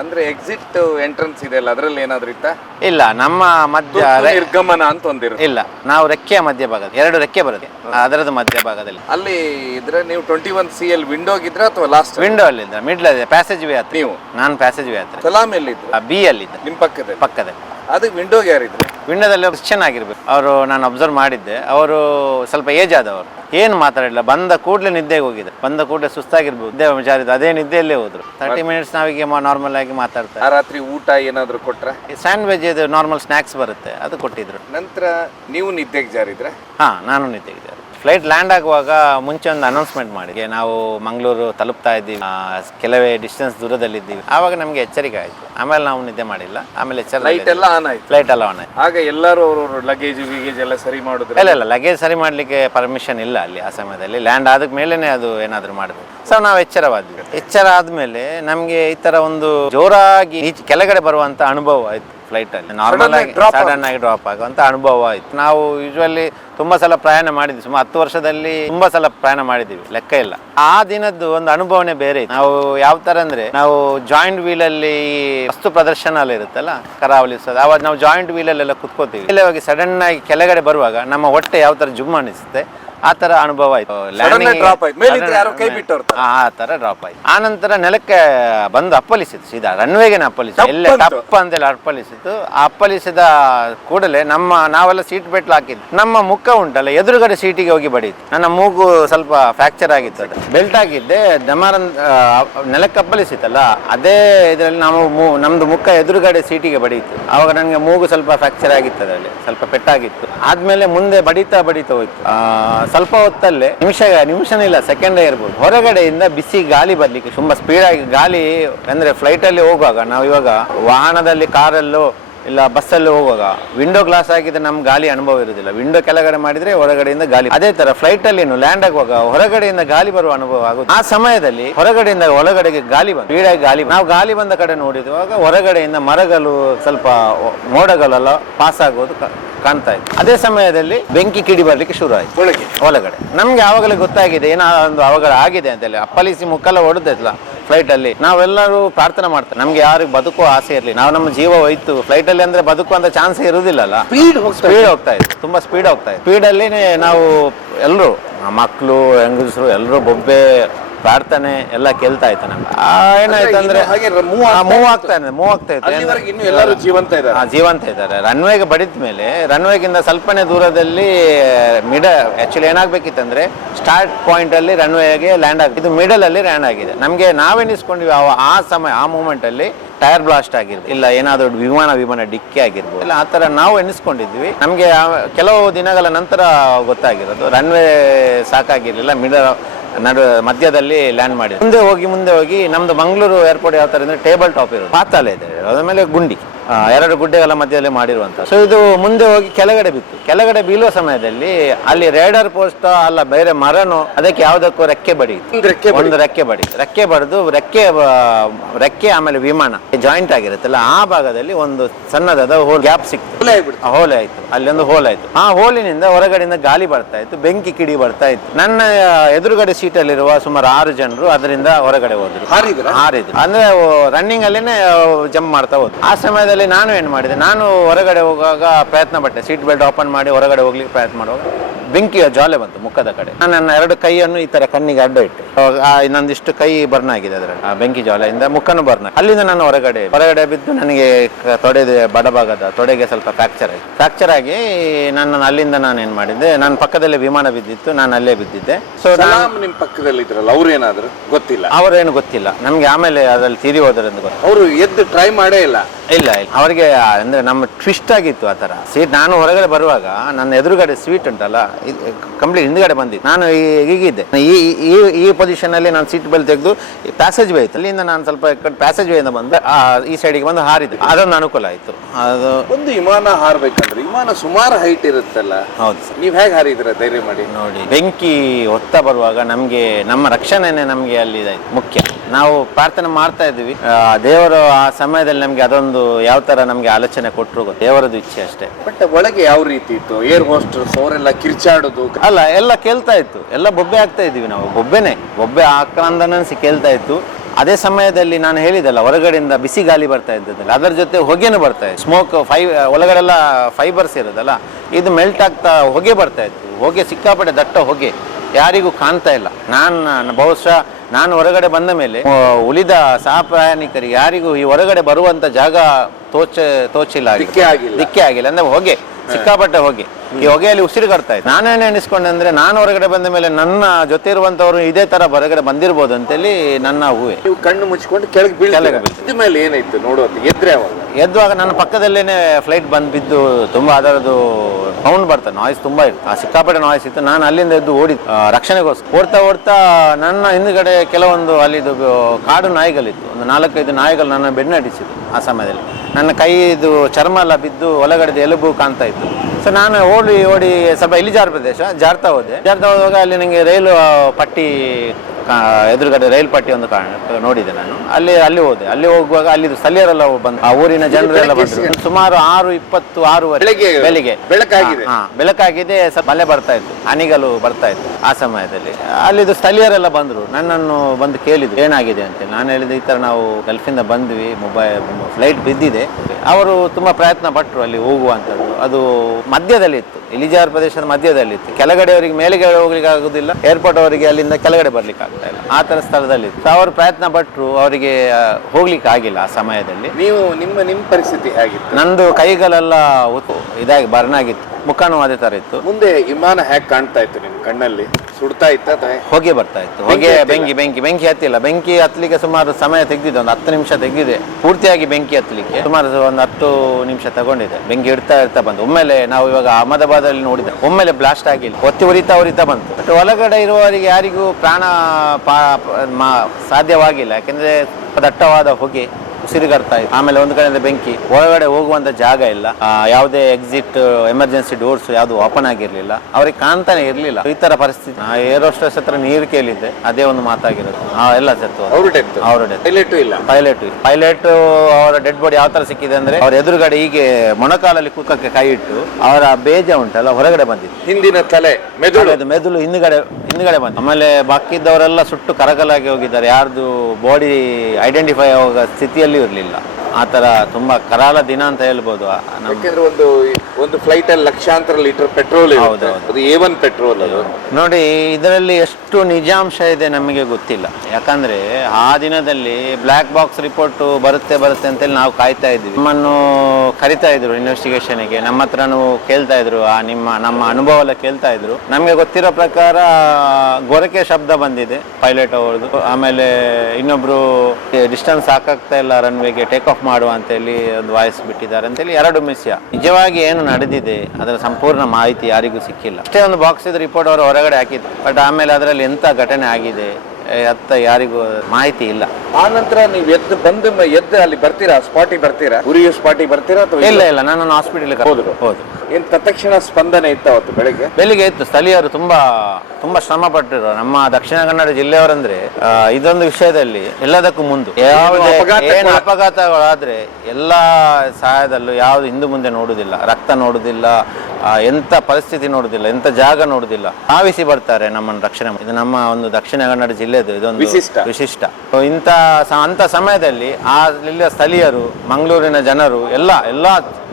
ಅಂದ್ರೆ ಎಕ್ಸಿಟ್ ಎಂಟ್ರೆನ್ಸ್ ಇದೆ ಅಲ್ಲ, ಅದ್ರಲ್ಲಿ ಏನಾದ್ರು ಇತ್ತಾ? ಇಲ್ಲ, ನಮ್ಮ ಮಧ್ಯ ನಿರ್ಗಮನ ಅಂತ ಒಂದಿರುತ್ತೆ. ಇಲ್ಲ, ನಾವು ರೆಕ್ಕೆಯ ಮಧ್ಯಭಾಗ, 2 ರೆಕ್ಕೆ ಬರುತ್ತೆ, ಅದರದ್ದು ಮಧ್ಯಭಾಗದಲ್ಲಿ. ಅಲ್ಲಿ ಇದ್ರೆ ನೀವು 21C ಅಲ್ಲಿ ವಿಂಡೋಗಿದ್ರ ಅಥವಾ ಲಾಸ್ಟ್? ವಿಂಡೋ ಅಲ್ಲಿ ಇದ್ರ, ಮಿಡ್ಲ್ ಇದೆ, ಪ್ಯಾಸೇಜ್ ವೇ ಹತ್ರ. ನೀವು? ನಾನು ಪ್ಯಾಸೇಜ್ ವೇ ಹತ್ರ. ಸಲಾಮ್ ಎಲ್ಲಿದ್ದು? B ಅಲ್ಲಿದ್ದ, ನಿಮ್ ಪಕ್ಕದಲ್ಲಿ. ಅದು ವಿಂಡೋಗೆ ಯಾರಿದ್ರು? ವಿಂಡೋದಲ್ಲಿ ಕ್ರಿಶ್ಚಿಯನ್ ಆಗಿರ್ಬೇಕು ಅವರು. ನಾನು ಅಬ್ಸರ್ವ್ ಮಾಡಿದ್ದೆ, ಅವರು ಸ್ವಲ್ಪ ಏಜ್ ಆದವರು. ಏನು ಮಾತಾಡಿಲ್ಲ, ಬಂದ ಕೂಡಲೇ ನಿದ್ದೆಗೆ ಹೋಗಿದ್ರು. ಬಂದ ಕೂಡಲೇ ಸುಸ್ತಾಗಿರ್ಬೋದು, ನಿದ್ದೆ ವಿಚಾರಿದ್ದು, ಅದೇ ನಿದ್ದೆಯಲ್ಲೇ ಹೋದ್ರು. 30 ಮಿನಿಟ್ಸ್ ನಾವಿಗೆ ನಾರ್ಮಲ್ ಆಗಿ ಮಾತಾಡ್ತಾರೆ. ರಾತ್ರಿ ಊಟ ಏನಾದ್ರು ಕೊಟ್ರ? ಸ್ಯಾಂಡ್ವಿಚ್ ಇದು ನಾರ್ಮಲ್ ಸ್ನಾಕ್ಸ್ ಬರುತ್ತೆ, ಅದು ಕೊಟ್ಟಿದ್ರು. ನಂತರ ನೀವು ನಿದ್ದೆಗೆ ಜಾರಿದ್ರ? ನಾನು ನಿದ್ದೆಗೆ ಜಾರಿ. ಫ್ಲೈಟ್ ಲ್ಯಾಂಡ್ ಆಗುವಾಗ ಮುಂಚೆ ಒಂದು ಅನೌನ್ಸ್ಮೆಂಟ್ ಮಾಡಿ ನಾವು ಮಂಗಳೂರು ತಲುಪ್ತಾ ಇದ್ದೀವಿ, ಕೆಲವೇ ಡಿಸ್ಟೆನ್ಸ್ ದೂರದಲ್ಲಿದ್ದೀವಿ. ಆವಾಗ ನಮಗೆ ಎಚ್ಚರಿಕೆ ಆಯಿತು. ಆಮೇಲೆ ನಾವು ನಿದ್ದೆ ಮಾಡಿಲ್ಲ. ಆಮೇಲೆ ಫ್ಲೈಟ್ ಎಲ್ಲ ಆನ್ ಆಯ್ತು. ಫ್ಲೈಟ್ ಎಲ್ಲ ಆನ್ ಆಯ್ತು. ಆಗ ಎಲ್ಲರೂ ಅವರು ಲಗೇಜ್ ವಿಗೇಜ್ ಎಲ್ಲ ಸರಿ ಮಾಡಿದ್ರು? ಇಲ್ಲ ಲಗೇಜ್ ಸರಿ ಮಾಡಲಿಕ್ಕೆ ಪರ್ಮಿಷನ್ ಇಲ್ಲ ಅಲ್ಲಿ. ಆ ಸಮಯದಲ್ಲಿ ಲ್ಯಾಂಡ್ ಆದ ಮೇಲೆನೆ ಅದು ಏನಾದರೂ ಮಾಡಬೇಕು. ಸೊ ನಾವು ಎಚ್ಚರವಾದ್ವಿ. ಎಚ್ಚರ ಆದ್ಮೇಲೆ ನಮಗೆ ಈ ತರ ಒಂದು ಜೋರಾಗಿ ಕೆಳಗಡೆ ಬರುವಂತ ಅನುಭವ ಆಯ್ತು. ಫ್ಲೈಟ್ ಅಲ್ಲಿ ನಾರ್ಮಲ್ ಆಗಿ ಸಡನ್ ಆಗಿ ಡ್ರಾಪ್ ಆಗುವಂತ ಅನುಭವ ಆಯ್ತು. ನಾವು ಯೂಶುವಲಿ ತುಂಬಾ ಸಲ ಪ್ರಯಾಣ ಮಾಡಿದ್ವಿ. ಸುಮಾರು 10 ವರ್ಷದಲ್ಲಿ ತುಂಬಾ ಸಲ ಪ್ರಯಾಣ ಮಾಡಿದೀವಿ, ಲೆಕ್ಕ ಇಲ್ಲ. ಆ ದಿನದ್ದು ಒಂದು ಅನುಭವನೇ ಬೇರೆ ಇತ್ತು. ನಾವು ಯಾವ ತರ ಅಂದ್ರೆ, ನಾವು ಜಾಯಿಂಟ್ ವೀಲ್ ಅಲ್ಲಿ ವಸ್ತು ಪ್ರದರ್ಶನಾಲಯ ಇರುತ್ತಲ್ಲ ಕರಾವಳಿ, ಅವಾಗ ನಾವು ಜಾಯಿಂಟ್ ವೀಲ್ ಅಲ್ಲೆಲ್ಲ ಕುತ್ಕೋತೀವಿ. ಇಲ್ಲಿ ಹೋಗಿ ಸಡನ್ ಆಗಿ ಕೆಳಗಡೆ ಬರುವಾಗ ನಮ್ಮ ಹೊಟ್ಟೆ ಯಾವ ತರ ಜುಮ್ ಅನಿಸುತ್ತೆ ಆ ತರ ಅನುಭವ ಆಯ್ತು. ಆ ತರ ಡ್ರಾಪ್ ಆಯ್ತು. ಆ ನಂತರ ನೆಲಕ್ಕೆ ಬಂದು ಅಪ್ಪಲಿಸಿತು, ಸೀದಾ ರನ್ವೇಗೆ ಅಪ್ಪಲಿಸಿತು. ಎಲ್ಲ ಟಪ್ ಅಂತೆಲ್ಲ ಅಪ್ಪಲಿಸಿತು. ಆ ಅಪ್ಪಲಿಸಿದ ಕೂಡಲೇ ನಾವೆಲ್ಲ ಸೀಟ್ ಬೆಲ್ಟ್ ಹಾಕಿದ್ದು. ನಮ್ಮ ಮುಖ ಉಂಟಲ್ಲ ಎದುರುಗಡೆ ಸೀಟಿಗೆ ಹೋಗಿ ಬಡೀತು. ನನ್ನ ಮೂಗು ಸ್ವಲ್ಪ ಫ್ರಾಕ್ಚರ್ ಆಗಿತ್ತು. ಅದು ಬೆಲ್ಟ್ ಆಗಿದ್ದೆ ನೆಲಕ್ಕೆ ಅಪ್ಪಲಿಸಿತಲ್ಲ, ಅದೇ ಇದರಲ್ಲಿ ನಮ್ದು ಮುಖ ಎದುರುಗಡೆ ಸೀಟಿಗೆ ಬಡೀತು. ಆವಾಗ ನನಗೆ ಮೂಗು ಸ್ವಲ್ಪ ಫ್ರಾಕ್ಚರ್ ಆಗಿತ್ತು, ಅದರಲ್ಲಿ ಸ್ವಲ್ಪ ಪೆಟ್ಟಾಗಿತ್ತು. ಆದ್ಮೇಲೆ ಮುಂದೆ ಬಡಿತಾ ಹೋಯ್ತು. ಸ್ವಲ್ಪ ಹೊತ್ತಲ್ಲೇ ನಿಮಿಷನೇ ಇಲ್ಲ, ಸೆಕೆಂಡೇ ಇರ್ಬೋದು, ಹೊರಗಡೆಯಿಂದ ಬಿಸಿ ಗಾಳಿ ಬರ್ಲಿಕ್ಕೆ ತುಂಬಾ ಸ್ಪೀಡಾಗಿ ಗಾಳಿ. ಅಂದ್ರೆ ಫ್ಲೈಟ್ ಅಲ್ಲಿ ಹೋಗುವಾಗ ನಾವು ಇವಾಗ ವಾಹನದಲ್ಲಿ ಕಾರಲ್ಲೋ ಇಲ್ಲ ಬಸ್ಸಲ್ಲಿ ಹೋಗುವಾಗ ವಿಂಡೋ ಗ್ಲಾಸ್ ಹಾಕಿದ್ರೆ ನಮ್ಗೆ ಗಾಳಿ ಅನುಭವ ಇರುವುದಿಲ್ಲ. ವಿಂಡೋ ಕೆಳಗಡೆ ಮಾಡಿದ್ರೆ ಹೊರಗಡೆಯಿಂದ ಗಾಳಿ. ಅದೇ ತರ ಫ್ಲೈಟ್ ಅಲ್ಲಿ ಲ್ಯಾಂಡ್ ಆಗುವಾಗ ಹೊರಗಡೆಯಿಂದ ಗಾಳಿ ಬರುವ ಅನುಭವ ಆಗುತ್ತೆ. ಆ ಸಮಯದಲ್ಲಿ ಹೊರಗಡೆಯಿಂದ ಒಳಗಡೆಗೆ ಗಾಳಿ ಬಂದು ಸ್ಪೀಡಾಗಿ ಗಾಳಿ, ನಾವು ಗಾಳಿ ಬಂದ ಕಡೆ ನೋಡಿದುವಾಗ ಹೊರಗಡೆಯಿಂದ ಮರಗಳು ಸ್ವಲ್ಪ ಮೋಡಗಳೆಲ್ಲ ಪಾಸ್ ಆಗೋದು ಕಾಣ್ತಾ ಇತ್ತು. ಅದೇ ಸಮಯದಲ್ಲಿ ಬೆಂಕಿ ಕಿಡಿ ಬರ್ಲಿಕ್ಕೆ ಶುರು ಆಯ್ತು ಒಳಗಡೆ. ನಮ್ಗೆ ಆವಾಗಲೇ ಗೊತ್ತಾಗಿದೆ ಏನೋ ಒಂದು ಅವಘಡ ಆಗಿದೆ ಅಂತ ಹೇಳಿ. ಅಪ್ಪಲಿಸಿ ಮುಕ್ಕೆಲ್ಲ ಹೊಡೆದಿಲ್ಲ ಫ್ಲೈಟ್ ಅಲ್ಲಿ. ನಾವೆಲ್ಲರೂ ಪ್ರಾರ್ಥನೆ ಮಾಡ್ತೇವೆ ನಮ್ಗೆ ಯಾರಿಗೆ ಬದುಕುವ ಆಸೆ ಇರಲಿ, ನಾವು ನಮ್ಮ ಜೀವ ಹೋಯ್ತು. ಫ್ಲೈಟ್ ಅಲ್ಲಿ ಅಂದ್ರೆ ಬದುಕುವಂತ ಚಾನ್ಸ್ ಇರುವುದಿಲ್ಲಲ್ಲ. ಸ್ಪೀಡ್ ಹೋಗ್ತಾ ಇತ್ತು, ತುಂಬಾ ಸ್ಪೀಡ್ ಹೋಗ್ತಾ ಇತ್ತು. ಸ್ಪೀಡ್ ಅಲ್ಲಿ ನಾವು ಎಲ್ಲರೂ ಮಕ್ಕಳು ಹೆಂಗಸರು ಎಲ್ಲರೂ ಬೊಬ್ಬೆ ಪ್ರಾರ್ಥನೆ ಎಲ್ಲ ಕೇಳ್ತಾ ಇತ್ತು ನಮ್ಗೆ. ಏನಾಯ್ತು ಅಂದ್ರೆ ಮೂವ್ ಆಗ್ತಾ ಇತ್ತು. ಎಲ್ಲರೂ ಜೀವಂತ ಇದ್ದಾರೆ. ರನ್ವೇಗೆ ಬಡಿದ ಮೇಲೆ ರನ್ವೇಗಿಂತ ಸ್ವಲ್ಪನೇ ದೂರದಲ್ಲಿ ಆಕ್ಚುಲಿ ಏನಾಗ್ಬೇಕಿತ್ತಂದ್ರೆ ಸ್ಟಾರ್ಟ್ ಪಾಯಿಂಟ್ ಅಲ್ಲಿ ರನ್ವೇಗೆ ಲ್ಯಾಂಡ್ ಆಗಿದೆ. ಇದು ಮಿಡಲ್ ಅಲ್ಲಿ ಲ್ಯಾಂಡ್ ಆಗಿದೆ. ನಮ್ಗೆ ನಾವೆನಿಸ್ಕೊಂಡ್ವಿ ಆ ಸಮಯ ಆ ಮೂಮೆಂಟ್ ಅಲ್ಲಿ ಟೈರ್ ಬ್ಲಾಸ್ಟ್ ಆಗಿರ್ಬೋದು, ಇಲ್ಲ ಏನಾದ್ರು ವಿಮಾನ ಡಿಕ್ಕಿ ಆಗಿರ್ಬೋದು, ಇಲ್ಲ ಆ ತರ ನಾವು ಎಣಿಸ್ಕೊಂಡಿದ್ವಿ. ನಮ್ಗೆ ಕೆಲವು ದಿನಗಳ ನಂತರ ಗೊತ್ತಾಗಿರೋದು ರನ್ವೇ ಸಾಕಾಗಿರ್ಲಿಲ್ಲ, ಮಧ್ಯದಲ್ಲಿ ಲ್ಯಾಂಡ್ ಮಾಡಿದೆ. ಮುಂದೆ ಹೋಗಿ ನಮ್ದು ಮಂಗಳೂರು ಏರ್ಪೋರ್ಟ್ ಯಾವ ತರ ಅಂದ್ರೆ ಟೇಬಲ್ ಟಾಪ್ ಇರೋದು, ಪಾತಾಳ ಇದೆ, ಅದ್ರ ಮೇಲೆ ಗುಂಡಿ, 2 ಗುಡ್ಡೆಗಳ ಮಧ್ಯದಲ್ಲಿ ಮಾಡಿರುವಂತ. ಸೊ ಇದು ಮುಂದೆ ಹೋಗಿ ಕೆಳಗಡೆ ಬಿತ್ತು. ಕೆಳಗಡೆ ಬೀಳುವ ಸಮಯದಲ್ಲಿ ಅಲ್ಲಿ ರೇಡರ್ ಪೋಸ್ಟ್ ಅಲ್ಲ ಬೇರೆ ಮರನು ಅದಕ್ಕೆ ಯಾವ್ದಕ್ಕೂ ರೆಕ್ಕೆ ರೆಕ್ಕೆ ಬಡಿದು ರೆಕ್ಕೆ ಆಮೇಲೆ ವಿಮಾನ ಜಾಯಿಂಟ್ ಆಗಿರುತ್ತಲ್ಲ ಆ ಭಾಗದಲ್ಲಿ ಒಂದು ಸಣ್ಣದಾದ ಗ್ಯಾಪ್ ಸಿಕ್ತು, ಹೋಲ್ ಆಯ್ತು. ಅಲ್ಲಿ ಒಂದು ಹೋಲ್ ಆಯ್ತು. ಆ ಹೋಲಿನಿಂದ ಹೊರಗಡೆಯಿಂದ ಗಾಳಿ ಬರ್ತಾ ಇತ್ತು, ಬೆಂಕಿ ಕಿಡಿ ಬರ್ತಾ ಇತ್ತು. ನನ್ನ ಎದುರುಗಡೆ ಸೀಟಲ್ಲಿರುವ ಸುಮಾರು 6 ಜನರು ಅದರಿಂದ ಹೊರಗಡೆ ಹೋದ್ರು, ಹಾರಿದ್ರು. ಅಂದ್ರೆ ರನ್ನಿಂಗ್ ಅಲ್ಲಿನೇ ಜಂಪ್ ಮಾಡ್ತಾ ಹೋದ್ರು. ಆ ಸಮಯದಲ್ಲಿ ನಾನು ಏನು ಮಾಡಿದೆ, ನಾನು ಹೊರಗಡೆ ಹೋಗುವಾಗ ಪ್ರಯತ್ನ ಪಟ್ಟೆ, ಸೀಟ್ ಬೆಲ್ಟ್ ಓಪನ್ ಮಾಡಿ ಹೊರಗಡೆ ಹೋಗ್ಲಿಕ್ಕೆ ಪ್ರಯತ್ನ ಮಾಡುವಾಗ ಬೆಂಕಿಯ ಜ್ವಾಲೆ ಬಂತು ಮುಖದ ಕಡೆ. ನಾನು ನನ್ನ 2 ಕೈಯನ್ನು ಈ ತರ ಕಣ್ಣಿಗೆ ಅಡ್ಡ ಇಟ್ಟೆ. ನಂದಿಷ್ಟು ಕೈ ಬರ್ನ್ ಆಗಿದೆ ಅದರ ಬೆಂಕಿ ಜ್ವಾಲೆಯಿಂದ, ಮುಖನು ಬರ್ನ್. ಅಲ್ಲಿಂದ ನಾನು ಹೊರಗಡೆ ಬಿದ್ದು ನನಗೆ ಬಡಭಾಗದ ತೊಡೆಗೆ ಸ್ವಲ್ಪ ಫ್ರಾಕ್ಚರ್ ಆಗಿ ಅಲ್ಲಿಂದ ನಾನು ಏನ್ ಮಾಡಿದ್ದೆ, ನನ್ನ ಪಕ್ಕದಲ್ಲೇ ವಿಮಾನ ಬಿದ್ದಿತ್ತು, ನಾನು ಅಲ್ಲೇ ಬಿದ್ದಿದ್ದೆ. ಸೊ ನಿಮ್ ಪಕ್ಕದಲ್ಲಿ ಇದ್ರಲ್ಲ ಅವ್ರೇನಾದ್ರು ಗೊತ್ತಿಲ್ಲ? ಅವರೇನು ಗೊತ್ತಿಲ್ಲ ನಮ್ಗೆ. ಆಮೇಲೆ ಅದ್ರಲ್ಲಿ ತೀರಿ ಹೋದ್ರಿಂದ ಗೊತ್ತು. ಅವರು ಎದ್ದು ಟ್ರೈ ಮಾಡೇ ಇಲ್ಲ ಅವರಿಗೆ. ಅಂದ್ರೆ ನಮ್ಮ ಟ್ವಿಸ್ಟ್ ಆಗಿತ್ತು ಆ ತರ ಸೀಟ್. ನಾನು ಹೊರಗಡೆ ಬರುವಾಗ ನನ್ನ ಎದುರುಗಡೆ ಸ್ವೀಟ್ ಉಂಟಲ್ಲ ಕಂಪ್ಲೀಟ್ ಹಿಂದ್ಗಡೆ ಬಂದಿತ್ತು. ನಾನು ಹೀಗಿದ್ದೆ, ಈ ಪೊಸಿಷನ್ ಅಲ್ಲಿ ನಾನು ಸೀಟ್ ಬೆಲ್ಟ್ ತೆಗೆದು ಪ್ಯಾಸೇಜ್ ವೇ ಇತ್ತು, ಅಲ್ಲಿಂದ ನಾನು ಸ್ವಲ್ಪ ಪ್ಯಾಸೇಜ್ ವೇಯಿಂದ ಬಂದು ಈ ಸೈಡಿಗೆ ಬಂದು ಹಾರಿದೆ. ಅದೊಂದು ಅನುಕೂಲ ಆಯ್ತು. ಅದು ಒಂದು ವಿಮಾನ ಹಾರ್ಬೇಕಂದ್ರೆ ವಿಮಾನ ಸುಮಾರು ಹೈಟ್ ಇರುತ್ತಲ್ಲ. ಹೌದು ಸರ್. ನೀವ್ ಹೇಗೆ ಹಾರಿದ್ರ ಧೈರ್ಯ ಮಾಡಿ? ನೋಡಿ, ಬೆಂಕಿ ಹೊತ್ತಾ ಬರುವಾಗ ನಮ್ಗೆ ನಮ್ಮ ರಕ್ಷಣೆನೇ ನಮ್ಗೆ ಅಲ್ಲಿ ಮುಖ್ಯ. ನಾವು ಪ್ರಾರ್ಥನೆ ಮಾಡ್ತಾ ಇದ್ವಿ, ದೇವರು ಆ ಸಮಯದಲ್ಲಿ ನಮ್ಗೆ ಅದೊಂದು ಯಾವ ತರ ನಮ್ಗೆ ಆಲೋಚನೆ ಕೊಟ್ಟರು ದೇವರದ್ದು ಇಚ್ಛೆ ಅಷ್ಟೇ. ಬಟ್ ಒಳಗೆ ಯಾವ ರೀತಿ ಇತ್ತು? ಏರ್ ಹೋಸ್ಟರ್ಸ್ ಅವರೆಲ್ಲ ಕಿರ್ಚಾಡೋದು ಅಲ್ಲ, ಎಲ್ಲ ಕೇಳ್ತಾ ಇತ್ತು, ಎಲ್ಲ ಬೊಬ್ಬೆ ಆಗ್ತಾ ಇದೀವಿ ನಾವು. ಬೊಬ್ಬೆ ಹಾಕಂದನಿಸಿ ಕೇಳ್ತಾ ಇತ್ತು. ಅದೇ ಸಮಯದಲ್ಲಿ ನಾನು ಹೇಳಿದಲ್ಲ ಹೊರಗಡೆಯಿಂದ ಬಿಸಿ ಗಾಳಿ ಬರ್ತಾ ಇದ್ದದಲ್ಲ, ಅದರ ಜೊತೆ ಹೊಗೆನೂ ಬರ್ತಾ ಇತ್ತು. ಸ್ಮೋಕ್ ಒಳಗಡೆಲ್ಲ ಫೈಬರ್ಸ್ ಇರೋದಲ್ಲ, ಇದು ಮೆಲ್ಟ್ ಆಗ್ತಾ ಹೊಗೆ ಬರ್ತಾ ಇತ್ತು. ಹೊಗೆ ಸಿಕ್ಕಾಪಟ್ಟೆ ದಟ್ಟ ಹೊಗೆ, ಯಾರಿಗೂ ಕಾಣ್ತಾ ಇಲ್ಲ. ಬಹುಶಃ ನಾನು ಹೊರಗಡೆ ಬಂದ ಮೇಲೆ ಉಳಿದ ಸಹ ಪ್ರಯಾಣಿಕರಿಗೆ ಯಾರಿಗೂ ಈ ಹೊರಗಡೆ ಬರುವಂತ ಜಾಗ ತೋಚಿಲ್ಲ, ದಿಕ್ಕೆ ಆಗಿಲ್ಲ. ಅಂದ್ರೆ ಹೊಗೆ ಸಿಕ್ಕಾಪಟ್ಟೆ ಹೊಗೆ. ಈ ಹೊಗೆಯಲ್ಲಿ ಉಸಿರುಗಡ್ತಾ ಇತ್ತು. ನಾನೇನು ಎಣಿಸ್ಕೊಂಡೆ ಅಂದ್ರೆ, ನಾನು ಹೊರಗಡೆ ಬಂದ ಮೇಲೆ ನನ್ನ ಜೊತೆ ಇರುವಂತವ್ರು ಇದೇ ತರ ಹೊರಗಡೆ ಬಂದಿರ್ಬೋದು ಅಂತೇಳಿ ನನ್ನ ಊಹೆ. ನೀವು ಕಣ್ಣು ಮುಚ್ಕೊಂಡು ಕೆಳಗೆ ಬೀಳ್ದ ಮೇಲೆ ಏನಾಯ್ತು ನೋಡುವಂತ ಎದ್ರೆ ಅವಾಗ? ಎದ್ದುವಾಗ ನನ್ನ ಪಕ್ಕದಲ್ಲೇನೆ ಫ್ಲೈಟ್ ಬಂದು ಬಿದ್ದು ತುಂಬಾ ಅದರದ್ದು ಸೌಂಡ್ ಬರ್ತದೆ, ನಾಯ್ಸ್ ತುಂಬಾ ಇತ್ತು. ಆ ಸಿಕ್ಕಾಪಟ್ಟೆ ನಾಯ್ಸ್ ಇತ್ತು. ನಾನು ಅಲ್ಲಿಂದ ಎದ್ದು ರಕ್ಷಣೆಗೋಸ್ಕರ ಓಡ್ತಾ ನನ್ನ ಹಿಂದ್ಗಡೆ ಕೆಲವೊಂದು ಅಲ್ಲಿದು ಕಾಡು ನಾಯಿಗಳಿತ್ತು. ಒಂದು 4-5 ನಾಯಿಗಳು ನನ್ನ ಬೆನ್ನಡಿಸಿದ್ದು. ಆ ಸಮಯದಲ್ಲಿ ನನ್ನ ಕೈದು ಚರ್ಮ ಎಲ್ಲ ಬಿದ್ದು ಒಳಗಡೆ ಎಲುಬು ಕಾಣ್ತಾ ಇತ್ತು. ಸೊ ನಾನು ಓಡಿ ಸ್ವಲ್ಪ ಇಳಿಜಾರು ಪ್ರದೇಶ ಜಾರ್ತಾ ಹೋದಾಗ ಅಲ್ಲಿ ನನಗೆ ರೈಲು ಪಟ್ಟಿ ಎದುರುಗಡೆ ರೈಲು ಪಟ್ಟಿ ಒಂದು ನೋಡಿದೆ. ನಾನು ಅಲ್ಲಿ ಹೋದೆ. ಅಲ್ಲಿ ಹೋಗುವಾಗ ಅಲ್ಲಿ ಸ್ಥಳೀಯರೆಲ್ಲ ಬಂದು, ಆ ಊರಿನ ಜನರೆಲ್ಲ ಬಂದರು. ಸುಮಾರು 6:20, 6:30 ಬೆಳಿಗ್ಗೆ ಬೆಳಕಾಗಿದೆ. ಸ್ವಲ್ಪ ಮಳೆ ಬರ್ತಾ ಇತ್ತು, ಹನಿಗಳು ಬರ್ತಾ ಇತ್ತು. ಆ ಸಮಯದಲ್ಲಿ ಅಲ್ಲಿದು ಸ್ಥಳೀಯರೆಲ್ಲ ಬಂದರು, ನನ್ನನ್ನು ಬಂದು ಕೇಳಿದ್ರು ಏನಾಗಿದೆ ಅಂತೇಳಿ. ನಾನು ಹೇಳಿದೆ, ಈ ಥರ ನಾವು ಗಲ್ಫಿಂದ ಬಂದ್ವಿ, ಫ್ಲೈಟ್ ಬಿದ್ದಿದೆ. ಅವರು ತುಂಬಾ ಪ್ರಯತ್ನ ಪಟ್ಟರು ಅಲ್ಲಿ ಹೋಗುವಂಥದ್ದು. ಅದು ಮಧ್ಯದಲ್ಲಿ ಇತ್ತು, ಇಳಿಜಾರು ಪ್ರದೇಶದ ಮಧ್ಯದಲ್ಲಿ ಇತ್ತು. ಕೆಳಗಡೆಯವರಿಗೆ ಮೇಲೆಗೆ ಹೋಗ್ಲಿಕ್ಕೆ ಆಗುದಿಲ್ಲ, ಏರ್ಪೋರ್ಟ್ ಅವರಿಗೆ ಅಲ್ಲಿಂದ ಕೆಳಗಡೆ ಬರ್ಲಿಕ್ಕೆ ಆಗ್ತಾ ಇಲ್ಲ. ಆ ತರ ಸ್ಥಳದಲ್ಲಿ ಇತ್ತು. ಅವರು ಪ್ರಯತ್ನ ಪಟ್ಟರು, ಅವರಿಗೆ ಹೋಗ್ಲಿಕ್ಕೆ ಆಗಿಲ್ಲ. ಆ ಸಮಯದಲ್ಲಿ ನೀವು ನಿಮ್ಮ ಪರಿಸ್ಥಿತಿ ಹೇಗಿತ್ತು? ನಂದು ಕೈಗಳೆಲ್ಲ ಇದಾಗಿ ಬರ್ನ್ ಆಗಿತ್ತು, ಮುಖಾನು ಅದೇ ತರ ಇತ್ತು. ಮುಂದೆ ವಿಮಾನ ಹೇಗೆ ಕಾಣ್ತಾ ಇತ್ತು ನಿಮ್ ಕಣ್ಣಲ್ಲಿ? ಸುಡ್ತಾ ಇತ್ತ? ಹೊಗೆ ಬರ್ತಾ ಇತ್ತು. ಹೊಗೆ, ಬೆಂಕಿ ಹತ್ತಿಲ್ಲ. ಬೆಂಕಿ ಹತ್ತಲಿಕ್ಕೆ ಸುಮಾರು ಸಮಯ ತೆಗೆದಿದೆ, ಒಂದು 10 ನಿಮಿಷ ತೆಗೆದಿದೆ. ಪೂರ್ತಿಯಾಗಿ ಬೆಂಕಿ ಹತ್ತಲಿಕ್ಕೆ ಸುಮಾರು ಒಂದು 10 ನಿಮಿಷ ತಗೊಂಡಿದೆ. ಬೆಂಕಿ ಇಡ್ತಾ ಬಂತು. ಒಮ್ಮೆಲೆ ನಾವು ಇವಾಗ ಅಹಮದಾಬಾದ್ ಅಲ್ಲಿ ನೋಡಿದೆ, ಒಮ್ಮೆಲೆ ಬ್ಲಾಸ್ಟ್ ಆಗಿಲ್ಲ, ಒತ್ತಿ ಉರಿತಾ ಬಂತು. ಬಟ್ ಒಳಗಡೆ ಇರುವವರಿಗೆ ಯಾರಿಗೂ ಪ್ರಾಣ ಸಾಧ್ಯವಾಗಿಲ್ಲ, ಯಾಕೆಂದ್ರೆ ದಟ್ಟವಾದ ಹೊಗೆ, ಉಸಿರುಗಡ್ತಾ ಇತ್ತು. ಆಮೇಲೆ ಒಂದು ಕಡೆಯಿಂದ ಬೆಂಕಿ, ಒಳಗಡೆ ಹೋಗುವಂತ ಜಾಗ ಇಲ್ಲ. ಯಾವುದೇ ಎಕ್ಸಿಟ್ ಎಮರ್ಜೆನ್ಸಿ ಡೋರ್ಸ್ ಯಾವ್ದು ಓಪನ್ ಆಗಿರ್ಲಿಲ್ಲ, ಅವ್ರಿಗೆ ಕಾಣ್ತಾನೆ ಇರ್ಲಿಲ್ಲ. ಈ ತರ ಪರಿಸ್ಥಿತಿ. ಏರ್ ಹೋಸ್ಟೆಸ್ ಹತ್ರ ನೀರು ಕೇಳಿದ್ದೆ, ಅದೇ ಒಂದು ಮಾತಾಗಿರೋದು. ಎಲ್ಲ ಸತ್ತು. ಪೈಲಟ್ ಅವರ ಡೆಡ್ ಬಾಡಿ ಯಾವ ತರ ಸಿಕ್ಕಿದೆ ಅಂದ್ರೆ, ಅವ್ರ ಎದುರುಗಡೆ ಹೀಗೆ ಮೊಣಕಾಲಲ್ಲಿ ಕುಕ್ಕಕ್ಕೆ ಕೈ ಇಟ್ಟು ಅವರ ಬೇಜ ಉಂಟಲ್ಲ ಹೊರಗಡೆ ಬಂದಿತ್ತು. ಹಿಂದಿನ ತಲೆ ಮೆದುಳು ಹಿಂದ್ಗಡೆ ಬಂದಿತ್ತು. ಆಮೇಲೆ ಬಾಕಿದ್ದವರೆಲ್ಲ ಸುಟ್ಟು ಕರಕಲಾಗಿ ಹೋಗಿದ್ದಾರೆ. ಯಾರ್ದು ಬಾಡಿ ಐಡೆಂಟಿಫೈ ಆಗೋ ಸ್ಥಿತಿಯಲ್ಲಿ ಇರಲಿಲ್ಲ. ಆ ತರ ತುಂಬಾ ಕರಾಳ ದಿನ ಅಂತ ಹೇಳ್ಬೋದು. ಯಾಕಂದ್ರೆ ಒಂದು ಫ್ಲೈಟ್ ಅಲ್ಲಿ ಲಕ್ಷಾಂತರ ಲೀಟರ್ ಪೆಟ್ರೋಲ್. ಅದು A1 ಪೆಟ್ರೋಲ್. ಅದು ನೋಡಿ, ಇದರಲ್ಲಿ ಎಷ್ಟು ನಿಜಾಂಶ ಇದೆ ನಮಗೆ ಗೊತ್ತಿಲ್ಲ. ಯಾಕಂದ್ರೆ ಆ ದಿನದಲ್ಲಿ ಬ್ಲ್ಯಾಕ್ ಬಾಕ್ಸ್ ರಿಪೋರ್ಟ್ ಬರುತ್ತೆ ಅಂತೇಳಿ ನಾವು ಕಾಯ್ತಾ ಇದ್ವಿ. ನಮ್ಮನ್ನು ಕರಿತಾ ಇದ್ರು ಇನ್ವೆಸ್ಟಿಗೇಷನ್ಗೆ, ನಮ್ಮ ಹತ್ರನೂ ಕೇಳ್ತಾ ಇದ್ರು, ನಮ್ಮ ಅನುಭವ ಎಲ್ಲ ಕೇಳ್ತಾ ಇದ್ರು. ನಮ್ಗೆ ಗೊತ್ತಿರೋ ಪ್ರಕಾರ ಗೊರಕೆ ಶಬ್ದ ಬಂದಿದೆ ಪೈಲಟ್ ಅವ್ರದ್ದು. ಆಮೇಲೆ ಇನ್ನೊಬ್ರು ಡಿಸ್ಟೆನ್ಸ್ ಸಾಕಾಗ್ತಾ ಇಲ್ಲ ರನ್ವೇಗೆ, ಟೇಕ್ ಆಫ್ ಮಾಡುವ ಅಂತೇಳಿ ಒಂದು ವಾಯ್ಸ್ ಬಿಟ್ಟಿದ್ದಾರೆ ಅಂತೇಳಿ 2 ವಿಷಯ. ನಿಜವಾಗಿ ಏನು ನಡೆದಿದೆ ಅದರ ಸಂಪೂರ್ಣ ಮಾಹಿತಿ ಯಾರಿಗೂ ಸಿಕ್ಕಿಲ್ಲ. ಅಷ್ಟೇ ಒಂದು ಬಾಕ್ಸ್ ಇದ್ದು ರಿಪೋರ್ಟ್ ಅವರು ಹೊರಗಡೆ ಹಾಕಿದ್ರು. ಬಟ್ ಆಮೇಲೆ ಅದರಲ್ಲಿ ಎಂತ ಘಟನೆ ಆಗಿದೆ ಅಂತ ಯಾರಿಗೂ ಮಾಹಿತಿ ಇಲ್ಲ. ಆ ನಂತರ ನೀವು ಎದ್ದು ಅಲ್ಲಿ ಬರ್ತೀರಾ? ಸ್ಪಾಟಿಗೆ ಬರ್ತೀರಾ? ಉರಿಯೋ ಸ್ಪಾಟಿಗೆ ಬರ್ತೀರಾ ಅಥವಾ ಇಲ್ಲ, ನಾನು ಹಾಸ್ಪಿಟಲ್ ಹೋದ್ರು. ಏನ್ ತತ್ಕ್ಷಣ ಸ್ಪಂದನೆ ಇತ್ತು ಅವತ್ತು ಬೆಳಿಗ್ಗೆ ಇತ್ತು. ಸ್ಥಳೀಯರು ತುಂಬಾ ಶ್ರಮ ಪಟ್ಟಿರು. ನಮ್ಮ ದಕ್ಷಿಣ ಕನ್ನಡ ಜಿಲ್ಲೆಯವರಂದ್ರೆ ಇದೊಂದು ವಿಷಯದಲ್ಲಿ ಎಲ್ಲದಕ್ಕೂ ಮುಂದೆ. ಏನು ಅಪಘಾತಗಳಾದ್ರೆ ಎಲ್ಲಾ ಸಹಾಯದಲ್ಲೂ ಯಾವ್ದು ಹಿಂದೆ ಮುಂದೆ ನೋಡುದಿಲ್ಲ, ರಕ್ತ ನೋಡುದಿಲ್ಲ, ಎಂತ ಪರಿಸ್ಥಿತಿ ನೋಡುದಿಲ್ಲ, ಎಂತ ಜಾಗ ನೋಡುದಿಲ್ಲ, ಧಾವಿಸಿ ಬರ್ತಾರೆ ನಮ್ಮನ್ನು ರಕ್ಷಣೆ. ಇದು ನಮ್ಮ ಒಂದು ದಕ್ಷಿಣ ಕನ್ನಡ ಜಿಲ್ಲೆದು ಇದೊಂದು ವಿಶಿಷ್ಟ. ಅಂತ ಸಮಯದಲ್ಲಿ ಇಲ್ಲಿಯ ಸ್ಥಳೀಯರು, ಮಂಗಳೂರಿನ ಜನರು ಎಲ್ಲ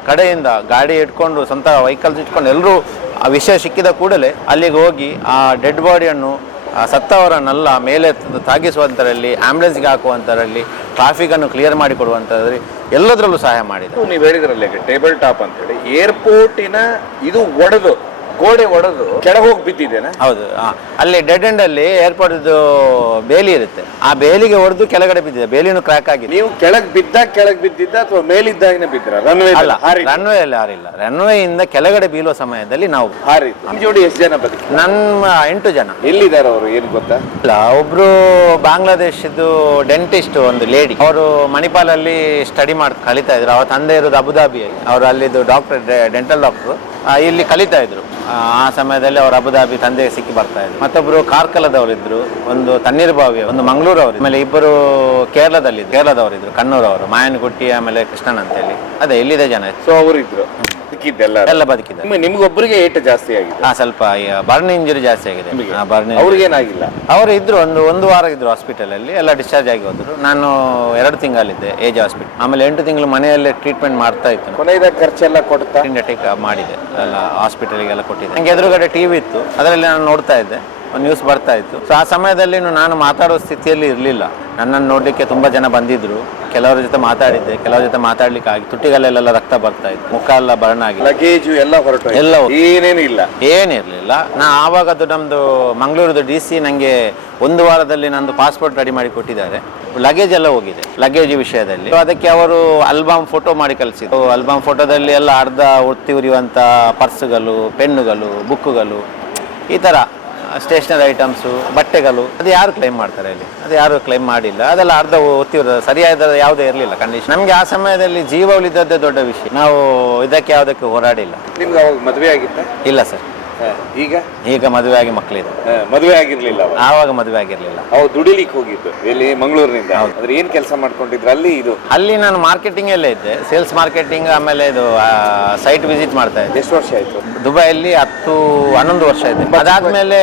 ಕಡೆಯಿಂದ ಗಾಡಿ ಇಟ್ಕೊಂಡು, ಸ್ವಂತ ವೆಹಿಕಲ್ಸ್ ಇಟ್ಕೊಂಡು ಎಲ್ಲರೂ ಆ ವಿಷಯ ಸಿಕ್ಕಿದ ಕೂಡಲೇ ಅಲ್ಲಿಗೆ ಹೋಗಿ ಆ ಡೆಡ್ ಬಾಡಿಯನ್ನು, ಸತ್ತವರನ್ನೆಲ್ಲ ಮೇಲೆ ತಾಗಿಸುವಂಥರಲ್ಲಿ, ಆಂಬ್ಯುಲೆನ್ಸ್ಗೆ ಹಾಕುವಂಥರಲ್ಲಿ, ಟ್ರಾಫಿಕನ್ನು ಕ್ಲಿಯರ್ ಮಾಡಿ ಕೊಡುವಂಥದ್ರಲ್ಲಿ ಎಲ್ಲದರಲ್ಲೂ ಸಹಾಯ ಮಾಡಿದ್ರು. ನೀವು ಹೇಳಿದ್ರಲ್ಲಿ ಟೇಬಲ್ ಟಾಪ್ ಅಂತೇಳಿ ಏರ್ಪೋರ್ಟಿನ ಇದು ಗೋಡೆ ಒಡೆದು ಕೆಳಗೆ ಹೋಗಿ ಬಿದ್ದಿದ್ದೇನೆ. ಹೌದು, ಅಲ್ಲಿ ಡೆಡ್ ಎಂಡ್ ಅಲ್ಲಿ ಏರ್ಪೋರ್ಟ್ ಬೇಲಿ ಇರುತ್ತೆ, ಆ ಬೇಲಿಗೆ ಹೊಡೆದು ಕೆಳಗಡೆ ಬಿದ್ದಿದೆ. ಬೇಲಿನೂ ಕ್ರ್ಯಾಕ್ ಆಗಿದೆ. ನೀವು ಕೆಳಗೆ ಬಿದ್ದಿದ್ದ ಅಥವಾ ಮೇಲಿದ್ದಾಗನೇ ಬಿದ್ರ? ರನ್ವೇ ಅಲ್ಲಿ ಹಾರಿಲ್ಲ. ರನ್ವೇ ಇಂದ ಕೆಳಗಡೆ ಬೀಳುವ ಸಮಯದಲ್ಲಿ ನಾವು ಹಾರಿದ್ದು. ನಿಮ್ಮ ಜೋಡಿ ಎಷ್ಟು ಜನ ಬದುಕಿ? ನಮ್ಮ 8 ಜನ. ಎಲ್ಲಿದ್ದಾರೆ ಅವರು ಏನು ಗೊತ್ತಾ? ಒಬ್ರು ಬಾಂಗ್ಲಾದೇಶದ್ದು ಡೆಂಟಿಸ್ಟ್, ಒಂದು ಲೇಡಿ. ಅವರು ಮಣಿಪಾಲಲ್ಲಿ ಸ್ಟಡಿ ಕಲಿತಾ ಇದ್ರು. ಅವ್ರ ತಂದೆ ಇರೋದು ಅಬುದಾಬಿ. ಅವರು ಅಲ್ಲಿದ್ದು ಡಾಕ್ಟರ್, ಡೆಂಟಲ್ ಡಾಕ್ಟರ್. ಇಲ್ಲಿ ಕಲಿತಾ ಇದ್ರು. ಆ ಸಮಯದಲ್ಲಿ ಅವರು ಅಬುದಾಬಿ ತಂದೆಗೆ ಸಿಕ್ಕಿ ಬರ್ತಾ ಇದ್ರು. ಮತ್ತೊಬ್ರು ಕಾರ್ಕಳದವರಿದ್ರು, ಒಂದು ತಣ್ಣೀರ್ಬಾವಿ, ಒಂದು ಮಂಗಳೂರು ಅವರು. ಆಮೇಲೆ ಇಬ್ಬರು ಕೇರಳದವರಿದ್ರು, ಕಣ್ಣೂರವರು, ಮಾಯನಗುಟ್ಟಿ, ಆಮೇಲೆ ಕೃಷ್ಣನ್ ಅಂತೇಳಿ. ಅದೇ ಇಲ್ಲಿದೆ ಜನ. ಸೊ ಅವರು ಇದ್ರು, ಎಲ್ಲ ಬದುಕಿದ್ದಾರೆ. ನಿಮ್ಗೊಬ್ಬರಿಗೆ ಏಟು ಜಾಸ್ತಿ ಆಗಿದೆ? ಸ್ವಲ್ಪ ಬರ್ನ್ ಇಂಜುರಿ ಜಾಸ್ತಿ ಆಗಿದೆ. ಅವ್ರಿಗೇನಾಗಿಲ್ಲ? ಅವರು ಇದ್ರು, ಒಂದು ವಾರ ಇದ್ರು ಹಾಸ್ಪಿಟಲ್ ಅಲ್ಲಿ. ಎಲ್ಲ ಡಿಸ್ಚಾರ್ಜ್ ಆಗಿ ಹೋದ್ರು. ನಾನು 2 ತಿಂಗಳಿದ್ದೆ ಏಜ್ ಹಾಸ್ಪಿಟಲ್. ಆಮೇಲೆ 8 ತಿಂಗಳು ಮನೆಯಲ್ಲೇ ಟ್ರೀಟ್ಮೆಂಟ್ ಮಾಡ್ತಾ ಇತ್ತು. ಕೊನೆಯ ಖರ್ಚೆಲ್ಲ ಕೊಡ್ತಾ ಮಾಡಿದೆ, ಎಲ್ಲ ಹಾಸ್ಪಿಟಲ್ಗೆಲ್ಲ ಕೊಟ್ಟಿದ್ದೆ. ನಂಗೆ ಎದುರುಗಡೆ ಟಿವಿ ಇತ್ತು, ಅದರಲ್ಲಿ ನಾನು ನೋಡ್ತಾ ಇದ್ದೆ. ನ್ಯೂಸ್ ಬರ್ತಾ ಇತ್ತು. ಸೊ ಆ ಸಮಯದಲ್ಲಿ ನಾನು ಮಾತಾಡೋ ಸ್ಥಿತಿಯಲ್ಲಿ ಇರಲಿಲ್ಲ. ನನ್ನನ್ನು ನೋಡಲಿಕ್ಕೆ ತುಂಬ ಜನ ಬಂದಿದ್ರು. ಕೆಲವರ ಜೊತೆ ಮಾತಾಡಿದ್ದೆ, ಕೆಲವರ ಜೊತೆ ಮಾತಾಡ್ಲಿಕ್ಕೆ ಆಗಿ ತುಟಿಗಳಲ್ಲೆಲ್ಲ ರಕ್ತ ಬರ್ತಾ ಇತ್ತು, ಮುಖ ಎಲ್ಲ ಬರ್ನ್ ಆಗಿ, ಲಗೇಜು ಎಲ್ಲ ಹೊರಟು ಎಲ್ಲ ಏನೇನು ಇಲ್ಲ, ಏನಿರಲಿಲ್ಲ. ನಾ ಆವಾಗದು ನಮ್ಮದು ಮಂಗಳೂರದು DC ನನಗೆ 1 ವಾರದಲ್ಲಿ ನಂದು ಪಾಸ್ಪೋರ್ಟ್ ರೆಡಿ ಮಾಡಿ ಕೊಟ್ಟಿದ್ದಾರೆ. ಲಗೇಜ್ ಎಲ್ಲ ಹೋಗಿದೆ ಲಗೇಜ್ ವಿಷಯದಲ್ಲಿ. So ಅದಕ್ಕೆ ಅವರು ಆಲ್ಬಮ್ ಫೋಟೋ ಮಾಡಿ ಕಳಿಸಿದ್ರು. ಆಲ್ಬಮ್ ಫೋಟೋದಲ್ಲಿ ಎಲ್ಲ ಅರ್ಧ ಒತ್ತಿ ಉರಿಯುವಂಥ ಪರ್ಸ್ಗಳು, ಪೆನ್ನುಗಳು, ಬುಕ್ಕುಗಳು, ಈ ಥರ ಸ್ಟೇಷನರಿ ಐಟಮ್ಸು, ಬಟ್ಟೆಗಳು, ಅದು ಯಾರು ಕ್ಲೈಮ್ ಮಾಡ್ತಾರೆ ಇಲ್ಲಿ? ಅದು ಯಾರು ಕ್ಲೈಮ್ ಮಾಡಿಲ್ಲ. ಅದೆಲ್ಲ ಅರ್ಧ ಒತ್ತಿರೋದು, ಸರಿಯಾದ ಯಾವುದೇ ಇರಲಿಲ್ಲ ಕಂಡೀಷನ್. ನಮಗೆ ಆ ಸಮಯದಲ್ಲಿ ಜೀವ ಉಳಿದದ್ದೇ ದೊಡ್ಡ ವಿಷಯ. ನಾವು ಇದಕ್ಕೆ ಯಾವುದಕ್ಕೆ ಹೋರಾಡಿಲ್ಲ. ನಿಮ್ಗೆ ಅವಾಗ ಮದುವೆ ಆಗಿತ್ತ? ಇಲ್ಲ ಸರ್. ಈಗ ಮದುವೆ ಆಗಿ ಮಕ್ಕಳಿದೆ. ಮದುವೆ ಆಗಿರ್ಲಿಲ್ಲ ಆವಾಗ ಮದುವೆ ಆಗಿರ್ಲಿಲ್ಲ. ಅವು ದುಡಿಲಿಕ್ಕೆ ಹೋಗಿದ್ದು ಎಲ್ಲಿ? ಮಂಗಳೂರಿನಿಂದ. ಅಂದ್ರೆ ಏನ್ ಕೆಲಸ ಮಾಡ್ಕೊಂಡಿದ್ರು ಅಲ್ಲಿ? ಅಲ್ಲಿ ನಾನು ಮಾರ್ಕೆಟಿಂಗ್ ಅಲ್ಲೇ ಇದ್ದೆ, ಸೇಲ್ಸ್ ಮಾರ್ಕೆಟಿಂಗ್. ಆಮೇಲೆ ಇದು ಸೈಟ್ ವಿಸಿಟ್ ಮಾಡ್ತಾ ಇದ್ದೆ. ಎಷ್ಟು ವರ್ಷ ಆಯ್ತು? ದುಬೈಯಲ್ಲಿ 11 ವರ್ಷ ಇದೆ. ಅದಾದ್ಮೇಲೆ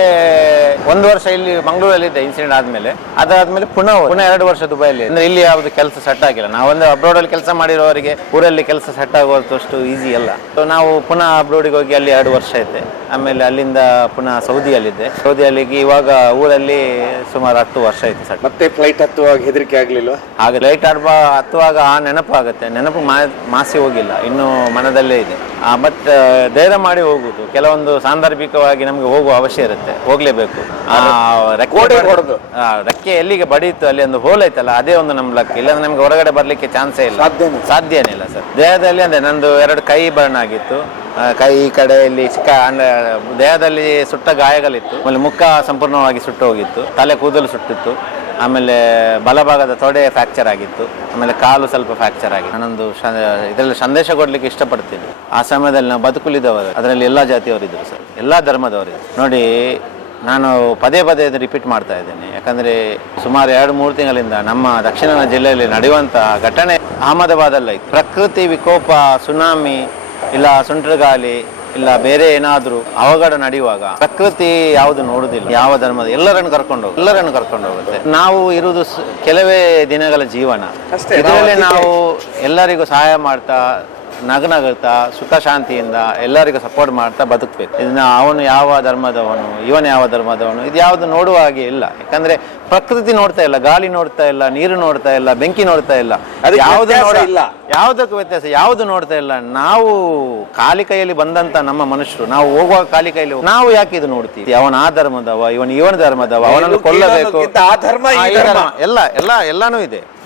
1 ವರ್ಷ ಇಲ್ಲಿ ಮಂಗಳೂರಲ್ಲಿ ಇದ್ದೆ ಇನ್ಸಿಡೆಂಟ್ ಆದ್ಮೇಲೆ. ಅದಾದ್ಮೇಲೆ ಪುನಃ 2 ವರ್ಷ ದುಬೈಯಲ್ಲಿ. ಅಂದ್ರೆ ಇಲ್ಲಿ ಯಾವ್ದು ಕೆಲಸ ಸೆಟ್ ಆಗಿಲ್ಲ. ನಾವೊಂದು ಅಬ್ರೋಡ್ ಅಲ್ಲಿ ಕೆಲಸ ಮಾಡಿರೋರಿಗೆ ಊರಲ್ಲಿ ಕೆಲಸ ಸೆಟ್ ಆಗುವಷ್ಟು ಈಸಿ ಅಲ್ಲ. ಸೊ ನಾವು ಪುನಃ ಅಬ್ರೋಡಿಗೆ ಹೋಗಿ ಅಲ್ಲಿ 2 ವರ್ಷ ಇದ್ದೆ. ಆಮೇಲೆ ಅಲ್ಲಿಂದ ಪುನಃ ಸೌದಿಯಲ್ಲಿದ್ದೆ. ಸೌದಿಯಲ್ಲಿಗೆ ಇವಾಗ ಊರಲ್ಲಿ ಸುಮಾರು 10 ವರ್ಷ ಆಯ್ತು ಸರ್. ಮತ್ತೆ ಫ್ಲೈಟ್ ಹತ್ತುವಾಗ ಹೆದರಿಕೆ ಆಗ್ಲಿಲ್ವಾ? ಹಾಗೆ ಫ್ಲೈಟ್ ಹತ್ತುವಾಗ ಆ ನೆನಪು ಆಗುತ್ತೆ. ನೆನಪು ಮಾಸಿ ಹೋಗಿಲ್ಲ, ಇನ್ನು ಮನದಲ್ಲೇ ಇದೆ. ಬಟ್ ಧೈರ್ಯ ಮಾಡಿ ಹೋಗುದು. ಕೆಲವೊಂದು ಸಾಂದರ್ಭಿಕವಾಗಿ ನಮ್ಗೆ ಹೋಗುವ ಅವಶ್ಯ ಇರುತ್ತೆ, ಹೋಗ್ಲೇಬೇಕು. ರೆಕ್ಕೆ ಎಲ್ಲಿಗೆ ಬಡೀತು ಅಲ್ಲಿ ಒಂದು ಹೋಲ್ ಐತಲ್ಲ, ಅದೇ ಒಂದು ನಮ್ ಲಕ್. ಇಲ್ಲಾಂದ್ರೆ ನಮ್ಗೆ ಹೊರಗಡೆ ಬರ್ಲಿಕ್ಕೆ ಚಾನ್ಸೇ ಇಲ್ಲ, ಸಾಧ್ಯನೇ ಇಲ್ಲ ಸರ್. ದೇಹದಲ್ಲಿ ಅಂದ್ರೆ ನಂದು 2 ಕೈ ಬರ್ನ್ ಆಗಿತ್ತು. ಕೈ ಈ ಕಡೆ ಇಲ್ಲಿ ಅಂದ್ರೆ ದೇಹದಲ್ಲಿ ಸುಟ್ಟ ಗಾಯಗಳಿತ್ತು. ಆಮೇಲೆ ಮುಖ ಸಂಪೂರ್ಣವಾಗಿ ಸುಟ್ಟು ಹೋಗಿತ್ತು, ತಲೆ ಕೂದಲು ಸುಟ್ಟಿತ್ತು. ಆಮೇಲೆ ಬಲಭಾಗದ ತೊಡೆ ಫ್ರ್ಯಾಕ್ಚರ್ ಆಗಿತ್ತು. ಆಮೇಲೆ ಕಾಲು ಸ್ವಲ್ಪ ಫ್ರ್ಯಾಕ್ಚರ್ ಆಗಿತ್ತು. ನಾನೊಂದು ಇದರಲ್ಲಿ ಸಂದೇಶ ಕೊಡ್ಲಿಕ್ಕೆ ಇಷ್ಟಪಡ್ತೀನಿ. ಆ ಸಮಯದಲ್ಲಿ ನಾವು ಬದುಕುಳಿದವರು, ಅದರಲ್ಲಿ ಎಲ್ಲ ಜಾತಿಯವರಿದ್ರು ಸರ್, ಎಲ್ಲ ಧರ್ಮದವರಿದ್ರು. ನೋಡಿ, ನಾನು ಪದೇ ಪದೇ ರಿಪೀಟ್ ಮಾಡ್ತಾ ಇದ್ದೇನೆ. ಯಾಕಂದರೆ ಸುಮಾರು 2-3 ತಿಂಗಳಿಂದ ನಮ್ಮ ದಕ್ಷಿಣ ಜಿಲ್ಲೆಯಲ್ಲಿ ನಡೆಯುವಂತಹ ಘಟನೆ ಅಹಮದಾಬಾದಲ್ಲೈತು. ಪ್ರಕೃತಿ ವಿಕೋಪ, ಸುನಾಮಿ, ಇಲ್ಲ ಸುಂಟರಗಾಳಿ, ಇಲ್ಲ ಬೇರೆ ಏನಾದರೂ ಅವಘಡ ನಡೆಯುವಾಗ ಪ್ರಕೃತಿ ಯಾವುದು ನೋಡುದಿಲ್ಲ. ಯಾವ ಧರ್ಮದ ಎಲ್ಲರನ್ನು ಕರ್ಕೊಂಡು ಹೋಗುತ್ತೆ. ನಾವು ಇರುವುದು ಕೆಲವೇ ದಿನಗಳ ಜೀವನ. ಇದರಲ್ಲಿ ನಾವು ಎಲ್ಲರಿಗೂ ಸಹಾಯ ಮಾಡ್ತಾ, ನಗನಗುತ್ತಾ, ಸುಖ ಶಾಂತಿಯಿಂದ ಎಲ್ಲರಿಗೂ ಸಪೋರ್ಟ್ ಮಾಡ್ತಾ ಬದುಕಬೇಕು. ಇದನ್ನ ಅವನು ಯಾವ ಧರ್ಮದವನು, ಇವನು ಯಾವ ಧರ್ಮದವನು, ಇದು ಯಾವುದು ನೋಡುವ ಹಾಗೆ ಇಲ್ಲ. ಯಾಕಂದ್ರೆ ಪ್ರಕೃತಿ ನೋಡ್ತಾ ಇಲ್ಲ, ಗಾಳಿ ನೋಡ್ತಾ ಇಲ್ಲ, ನೀರು ನೋಡ್ತಾ ಇಲ್ಲ, ಬೆಂಕಿ ನೋಡ್ತಾ ಇಲ್ಲ, ಯಾವುದಕ್ಕೂ ವ್ಯತ್ಯಾಸ, ಯಾವುದು ನೋಡ್ತಾ ಇಲ್ಲ. ನಾವು ಖಾಲಿ ಕೈಯಲ್ಲಿ ಬಂದಂತ ನಮ್ಮ ಮನುಷ್ಯರು, ನಾವು ಹೋಗುವಾಗ ಖಾಲಿ ಕೈಯಲ್ಲಿ ನಾವು ಯಾಕೆ ಇದು ನೋಡ್ತೀವಿ? ಅವನ ಆ ಧರ್ಮದವ, ಇವನ ಧರ್ಮದವ, ಅವನನ್ನು ಕೊಲ್ಲಬೇಕು,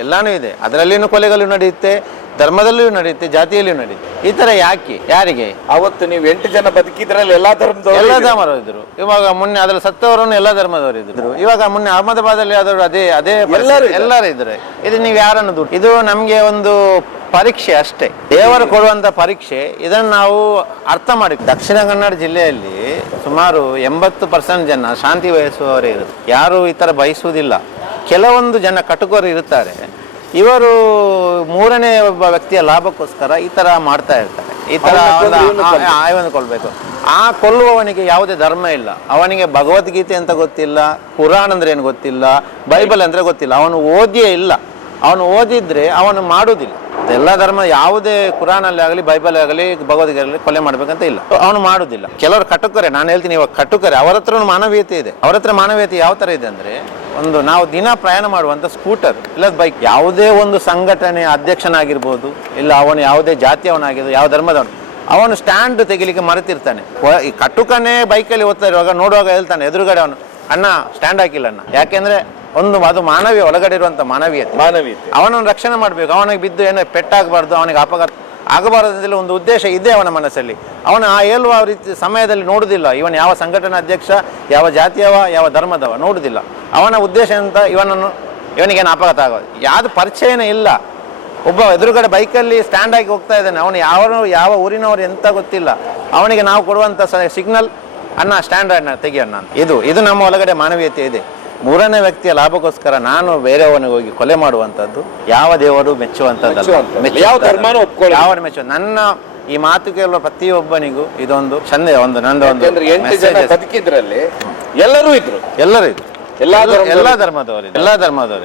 ಎಲ್ಲಾನು ಇದೆ. ಅದರಲ್ಲಿನೂ ಕೊಲೆಗಳು ನಡೆಯುತ್ತೆ, ಧರ್ಮದಲ್ಲಿಯೂ ನಡೆಯುತ್ತೆ, ಜಾತಿಯಲ್ಲಿಯೂ ನಡೆಯುತ್ತೆ. ಈ ತರ ಯಾಕೆ? ಯಾರಿಗೆ? ಅವತ್ತು ನೀವು 8 ಜನ ಬದುಕಿದ್ರಲ್ಲಿ ಎಲ್ಲಾ ಧರ್ಮದವರು ಇದ್ರು. ಇವಾಗ ಮೊನ್ನೆ ಅದ್ರಲ್ಲಿ ಸತ್ತವರನ್ನು ಎಲ್ಲಾ ಧರ್ಮದವರು ಇದ್ರು. ಇವಾಗ ಮೊನ್ನೆ ಅಹಮದಾಬಾದಲ್ಲಿ ಆದವರು ಅದೇ ಎಲ್ಲರೂ ಇದ್ರೆ. ಇದು ನೀವು ಯಾರನ್ನು ದುಡ್ಡು? ಇದು ನಮ್ಗೆ ಒಂದು ಪರೀಕ್ಷೆ ಅಷ್ಟೇ, ದೇವರು ಕೊಡುವಂತ ಪರೀಕ್ಷೆ. ಇದನ್ನು ನಾವು ಅರ್ಥ ಮಾಡಿ. ದಕ್ಷಿಣ ಕನ್ನಡ ಜಿಲ್ಲೆಯಲ್ಲಿ ಸುಮಾರು 80% ಜನ ಶಾಂತಿ ಬಯಸುವವರೇ ಇರುತ್ತೆ. ಯಾರು ಈ ತರ ಬಯಸುವುದಿಲ್ಲ. ಕೆಲವೊಂದು ಜನ ಕಟುಕರು ಇರುತ್ತಾರೆ. ಇವರು 3ನೇ ಒಬ್ಬ ವ್ಯಕ್ತಿಯ ಲಾಭಕ್ಕೋಸ್ಕರ ಈ ತರ ಮಾಡ್ತಾ ಇರ್ತಾರೆ. ಈ ತರ ಕೊಲ್ಬೇಕು. ಆ ಕೊಲ್ಲುವವನಿಗೆ ಯಾವುದೇ ಧರ್ಮ ಇಲ್ಲ. ಅವನಿಗೆ ಭಗವದ್ಗೀತೆ ಅಂತ ಗೊತ್ತಿಲ್ಲ, ಕುರಾನ್ ಅಂದ್ರೆ ಏನು ಗೊತ್ತಿಲ್ಲ, ಬೈಬಲ್ ಅಂದ್ರೆ ಗೊತ್ತಿಲ್ಲ. ಅವನು ಓದಿಯೇ ಇಲ್ಲ. ಅವನು ಓದಿದ್ರೆ ಅವನು ಮಾಡುವುದಿಲ್ಲ. ಎಲ್ಲ ಧರ್ಮ ಯಾವುದೇ ಕುರಾನಲ್ಲಿ ಆಗಲಿ, ಬೈಬಲ್ ಆಗಲಿ, ಭಗವದ್ಗೀತೆ ಆಗಲಿ ಕೊಲೆ ಮಾಡ್ಬೇಕಂತ ಇಲ್ಲ. ಅವನು ಮಾಡುವುದಿಲ್ಲ. ಕೆಲವರು ಕಟುಕರೆ, ನಾನು ಹೇಳ್ತೀನಿ ಇವಾಗ ಕಟುಕರೆ, ಅವರ ಹತ್ರ ಮಾನವೀಯತೆ ಇದೆ. ಅವರ ಹತ್ರ ಮಾನವೀಯತೆ ಯಾವ ತರ ಇದೆ ಅಂದ್ರೆ, ನಾವು ದಿನ ಪ್ರಯಾಣ ಮಾಡುವಂತ ಸ್ಕೂಟರ್ ಇಲ್ಲ ಬೈಕ್, ಯಾವುದೇ ಒಂದು ಸಂಘಟನೆ ಅಧ್ಯಕ್ಷನಾಗಿರ್ಬೋದು, ಇಲ್ಲ ಅವನು ಯಾವುದೇ ಜಾತಿಯವನಾಗಿರ್ಬೋದು, ಯಾವ ಧರ್ಮದವನು, ಅವನು ಸ್ಟ್ಯಾಂಡ್ ತೆಗಿಲಿಕ್ಕೆ ಮರೆತಿರ್ತಾನೆ. ಈ ಕಟುಕನೇ ಬೈಕಲ್ಲಿ ಓದ್ತಾ ಇರುವಾಗ ನೋಡುವಾಗ ಹೇಳ್ತಾನೆ ಎದುರುಗಡೆ ಅವನು, ಅಣ್ಣ ಸ್ಟ್ಯಾಂಡ್ ಹಾಕಿಲ್ಲ ಅಣ್ಣ. ಯಾಕೆಂದ್ರೆ ಅದು ಮಾನವೀಯ, ಒಳಗಡೆ ಇರುವಂತ ಮಾನವೀಯತೆ. ಅವನನ್ನು ರಕ್ಷಣೆ ಮಾಡಬೇಕು. ಅವನಿಗೆ ಬಿದ್ದು ಏನೋ ಪೆಟ್ಟಾಗಬಾರ್ದು, ಅವನಿಗೆ ಅಪಘಾತ ಆಗಬಾರದಂತೆಲ್ಲ ಒಂದು ಉದ್ದೇಶ ಇದೆ ಅವನ ಮನಸ್ಸಲ್ಲಿ. ಅವನು ಆ ಹೇಳುವ ರೀತಿ ಸಮಯದಲ್ಲಿ ನೋಡುವುದಿಲ್ಲ ಇವನು ಯಾವ ಸಂಘಟನಾ ಅಧ್ಯಕ್ಷ, ಯಾವ ಜಾತಿಯವ, ಯಾವ ಧರ್ಮದವ ನೋಡುವುದಿಲ್ಲ. ಅವನ ಉದ್ದೇಶ ಅಂತ ಇವನಿಗೇನು ಅಪಘಾತ ಆಗೋದು, ಯಾವುದು ಪರಿಚಯನೇ ಇಲ್ಲ. ಒಬ್ಬ ಎದುರುಗಡೆ ಬೈಕಲ್ಲಿ ಸ್ಟ್ಯಾಂಡ್ ಆಗಿ ಹೋಗ್ತಾ ಇದ್ದಾನೆ, ಅವನು ಯಾವ ಊರಿನವರು ಎಂತ ಗೊತ್ತಿಲ್ಲ. ಅವನಿಗೆ ನಾವು ಕೊಡುವಂಥ ಸಿಗ್ನಲ್, ಅಣ್ಣ ಸ್ಟ್ಯಾಂಡ್ ಅಣ್ಣ ತೆಗಿಯೋಣ ಅಂತ. ಇದು ನಮ್ಮ ಒಳಗಡೆ ಮಾನವೀಯತೆ ಇದೆ. 3ನೇ ವ್ಯಕ್ತಿಯ ಲಾಭಕ್ಕೋಸ್ಕರ ನಾನು ಬೇರೆಯವನಿಗೆ ಹೋಗಿ ಕೊಲೆ ಮಾಡುವಂಥದ್ದು ಯಾವ ದೇವರು ಮೆಚ್ಚುವಂಥದ್ದಲ್ಲ. ನನ್ನ ಈ ಮಾತು ಕೇಳುವ ಪ್ರತಿಯೊಬ್ಬನಿಗೂ ಇದೊಂದು ನಂದೊಂದು ಬದುಕಿದ್ರಲ್ಲಿ ಎಲ್ಲರೂ ಇದ್ರು, ಎಲ್ಲಾ ಧರ್ಮದವರು